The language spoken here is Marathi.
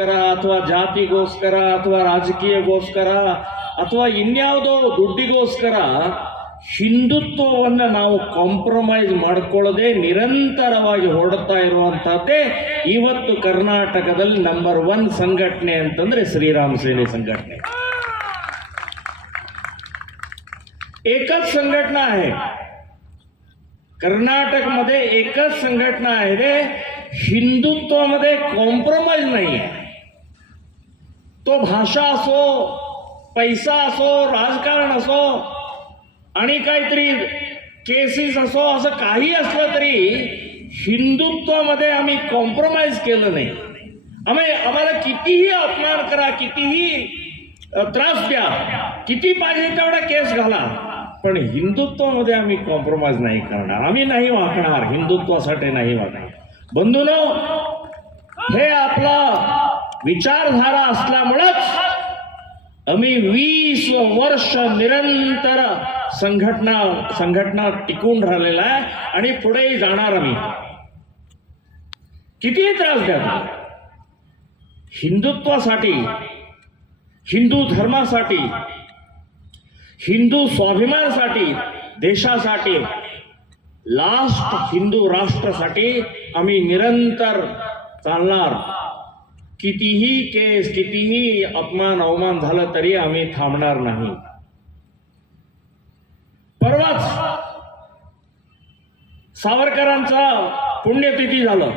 ದುಡ್ಡಿಗೋಸ್ಕರ ಅಥವಾ ಜಾತಿಗೋಸ್ಕರ ಅಥವಾ ರಾಜಕೀಯಗೋಸ್ಕರ ಅಥವಾ ಇನ್ಯಾವುದೋ ದುಡ್ಡಿಗೋಸ್ಕರ ಹಿಂದುತ್ವವನ್ನು ನಾವು ಕಾಂಪ್ರಮೈಸ್ ಮಾಡಿಕೊಳ್ಳದೆ ನಿರಂತರವಾಗಿ ಹೊರಡ್ತಾ ಇರುವಂತಹದ್ದೇ ಇವತ್ತು ಕರ್ನಾಟಕದಲ್ಲಿ ನಂಬರ್ 1 ಸಂಘಟನೆ ಅಂತಂದ್ರೆ ಶ್ರೀರಾಮ ಸೇನೆ संघटने. एकच संघटना आहे कर्नाटकमध्ये, एकच संघटना आहे रे, हिंदुत्वामध्ये कॉम्प्रोमाइज नाही आहे. तो भाषा असो, पैसा असो, राजकारण असो आणि काहीतरी केसेस असो, असं काही असलं तरी हिंदुत्वामध्ये आम्ही कॉम्प्रोमाइज केलं नाही. आम्हाला कितीही अपमान करा, कितीही त्रास द्या, किती पाहिजे तेवढा केस घाला, पण हिंदुत्वामध्ये आम्ही कॉम्प्रोमाइज नाही करणार. आम्ही नाही वागणार, हिंदुत्वासाठी नाही वागणार. बंधूंनो, हे आपला विचारधारा असल्यामुळेच आम्ही 20 वर्ष निरंतर संघटना टिकून राहिलेला आहे आणि पुढेही जाणार. आम्ही कितीही त्रास द्या, हिंदुत्वासाठी, हिंदू धर्मासाठी, हिंदू स्वाभिमानासाठी, देशासाठी, लास्ट हिंदू राष्ट्रासाठी आम्ही निरंतर चालणार. कितीही केस, कितीही अपमान अवमान झालं तरी आम्ही थांबणार नाही. परवाच सावरकरांचा पुण्यतिथी झालं.